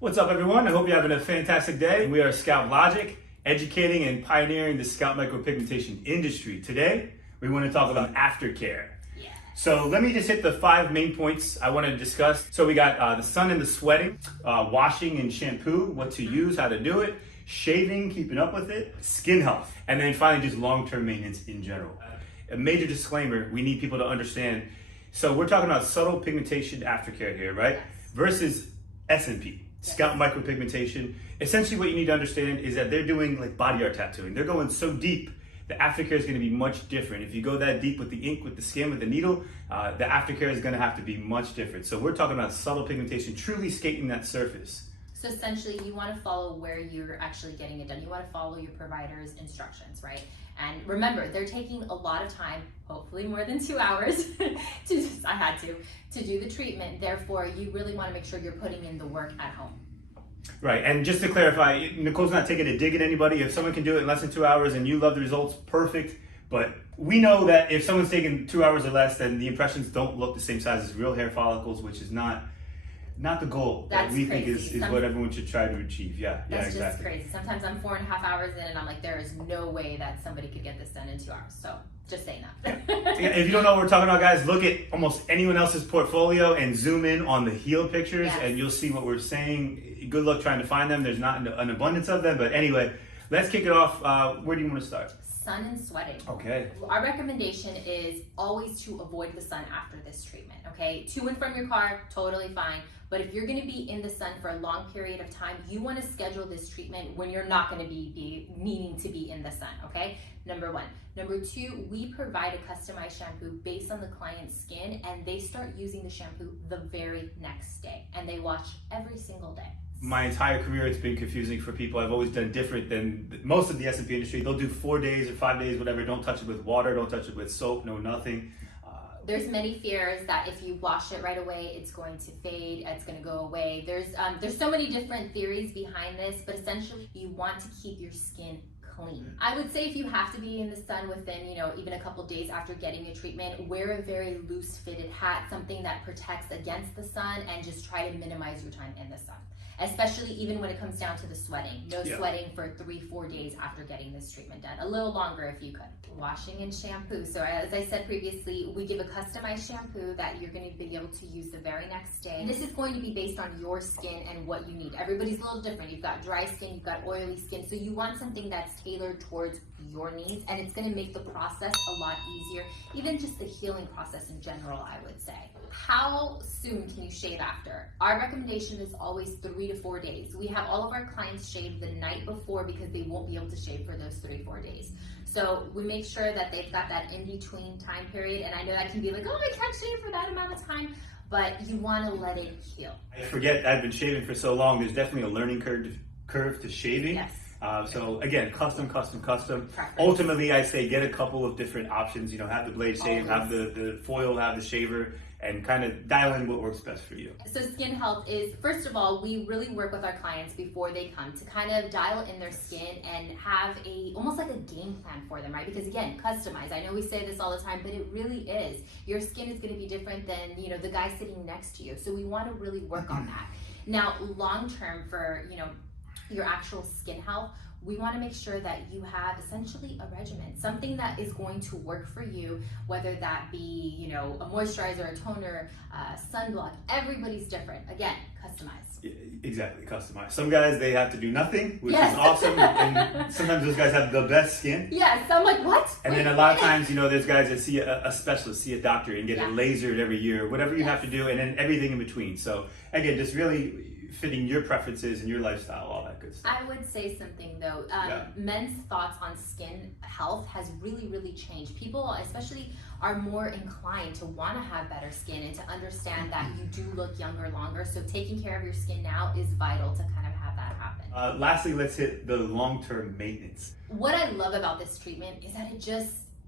What's up, everyone? I hope you're having a fantastic day. We are Scalp Logic, educating and pioneering the scalp micropigmentation industry. Today, we want to talk about aftercare. Yeah. So let me just hit the 5 main points I want to discuss. So we got the sun and the sweating, washing and shampoo, what to use, how to do it, shaving, keeping up with it, skin health, and then finally just long-term maintenance in general. A major disclaimer, we need people to understand. So we're talking about subtle pigmentation aftercare here, right? Yes. Versus SMP. Scalp micropigmentation. Essentially what you need to understand is that they're doing like body art tattooing. They're going so deep. The aftercare is going to be much different. If you go that deep with the ink, with the skin, with the needle, the aftercare is going to have to be much different. So we're talking about subtle pigmentation, truly skating that surface. So essentially you want to follow where you're actually getting it done. You want to follow your provider's instructions, right? And remember, they're taking a lot of time, hopefully more than 2 hours, to do the treatment. Therefore, you really want to make sure you're putting in the work at home. Right, and just to clarify, Nicole's not taking a dig at anybody. If someone can do it in less than 2 hours and you love the results, perfect. But we know that if someone's taking 2 hours or less, then the impressions don't look the same size as real hair follicles, which is not the goal that we think is what everyone should try to achieve. That's exactly. just crazy. Sometimes I'm 4.5 hours in and I'm like, there is no way that somebody could get this done in 2 hours. So just saying that. If you don't know what we're talking about, guys, look at almost anyone else's portfolio and zoom in on the heel pictures, yes, and you'll see what we're saying. Good luck trying to find them. There's not an abundance of them, but anyway, let's kick it off. Where do you want to start? Sun and sweating. Okay. Our recommendation is always to avoid the sun after this treatment, okay? To and from your car, totally fine. But if you're gonna be in the sun for a long period of time, you wanna schedule this treatment when you're not gonna be needing to be in the sun, okay? Number 1. Number 2, we provide a customized shampoo based on the client's skin, and they start using the shampoo the very next day, and they wash every single day. My entire career, it's been confusing for people. I've always done different than most of the SMP industry. They'll do 4 days or 5 days, whatever. Don't touch it with water, don't touch it with soap, no nothing. There's many fears that if you wash it right away, it's going to fade, it's going to go away. There's so many different theories behind this, but essentially you want to keep your skin clean. I would say if you have to be in the sun within, even a couple days after getting a treatment, wear a very loose fitted hat, something that protects against the sun, and just try to minimize your time in the sun. Especially even when it comes down to the sweating. No sweating for 3-4 days after getting this treatment done. A little longer if you could. Washing and shampoo. So as I said previously, we give a customized shampoo that you're going to be able to use the very next day. And this is going to be based on your skin and what you need. Everybody's a little different. You've got dry skin, you've got oily skin. So you want something that's tailored towards your needs, and it's going to make the process a lot easier. Even just the healing process in general, I would say. How soon can you shave after? Our recommendation is always 3 to 4 days. We have all of our clients shave the night before because they won't be able to shave for those 3-4 days. So we make sure that they've got that in-between time period, and I know that can be like, oh, I can't shave for that amount of time, but you want to let it heal. I forget, I've been shaving for so long, there's definitely a learning curve to shaving. Yes. So again, custom. Preference. Ultimately, I say get a couple of different options. Have the blade shave, have the foil, have the shaver, and kind of dial in what works best for you. So skin health is, first of all, we really work with our clients before they come to kind of dial in their skin and have almost like a game plan for them, right? Because again, customize. I know we say this all the time, but it really is. Your skin is going to be different than, the guy sitting next to you. So we want to really work on that. Now, long term for, your actual skin health, we want to make sure that you have essentially a regimen, something that is going to work for you, whether that be, a moisturizer, a toner, sunblock. Everybody's different. Again, customize. Exactly, customize. Some guys, they have to do nothing, which is awesome, and sometimes those guys have the best skin. Yes, I'm like, what? And then a lot of times, there's guys that see a specialist, see a doctor, and get it lasered every year, whatever you have to do, and then everything in between. So again, just really fitting your preferences and your lifestyle, all that good stuff. I would say something though, men's thoughts on skin health has really, really changed. People especially are more inclined to want to have better skin and to understand that you do look younger longer. So taking care of your skin now is vital to kind of have that happen. Lastly, let's hit the long-term maintenance. What I love about this treatment is that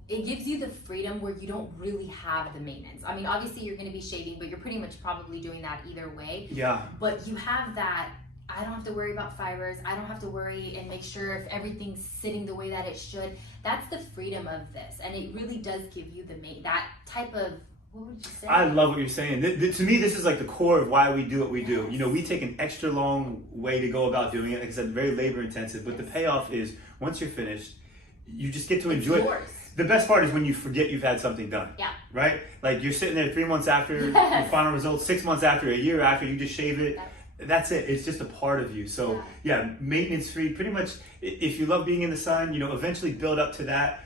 it gives you the freedom where you don't really have the maintenance. I mean, obviously you're going to be shaving, but you're pretty much probably doing that either way. Yeah. But you have that, I don't have to worry about fibers. I don't have to worry and make sure if everything's sitting the way that it should. That's the freedom of this. And it really does give you that type of What would you say? I love what you're saying. To me, this is like the core of why we do what we do. Yes. You know, we take an extra long way to go about doing it. Like I said, very labor intensive, but Yes. the payoff is once you're finished, you just get to It's enjoy yours. it. The best part is when you forget you've had something done. Yeah. Right? Like you're sitting there 3 months after Yes. your final results, 6 months after, a year after, you just shave it. Yes. That's it. It's just a part of you. So yeah, maintenance free. Pretty much, if you love being in the sun, you know, eventually build up to that.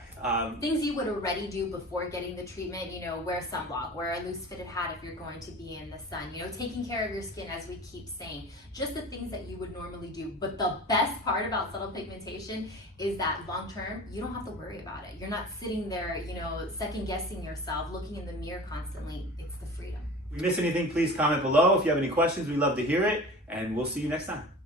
Things you would already do before getting the treatment, you know, wear sunblock, wear a loose fitted hat if you're going to be in the sun, you know, taking care of your skin, as we keep saying, just the things that you would normally do. But the best part about subtle pigmentation is that long term, you don't have to worry about it. You're not sitting there, you know, second guessing yourself, looking in the mirror constantly. It's the freedom. If we miss anything, please comment below. If you have any questions, we'd love to hear it, and we'll see you next time.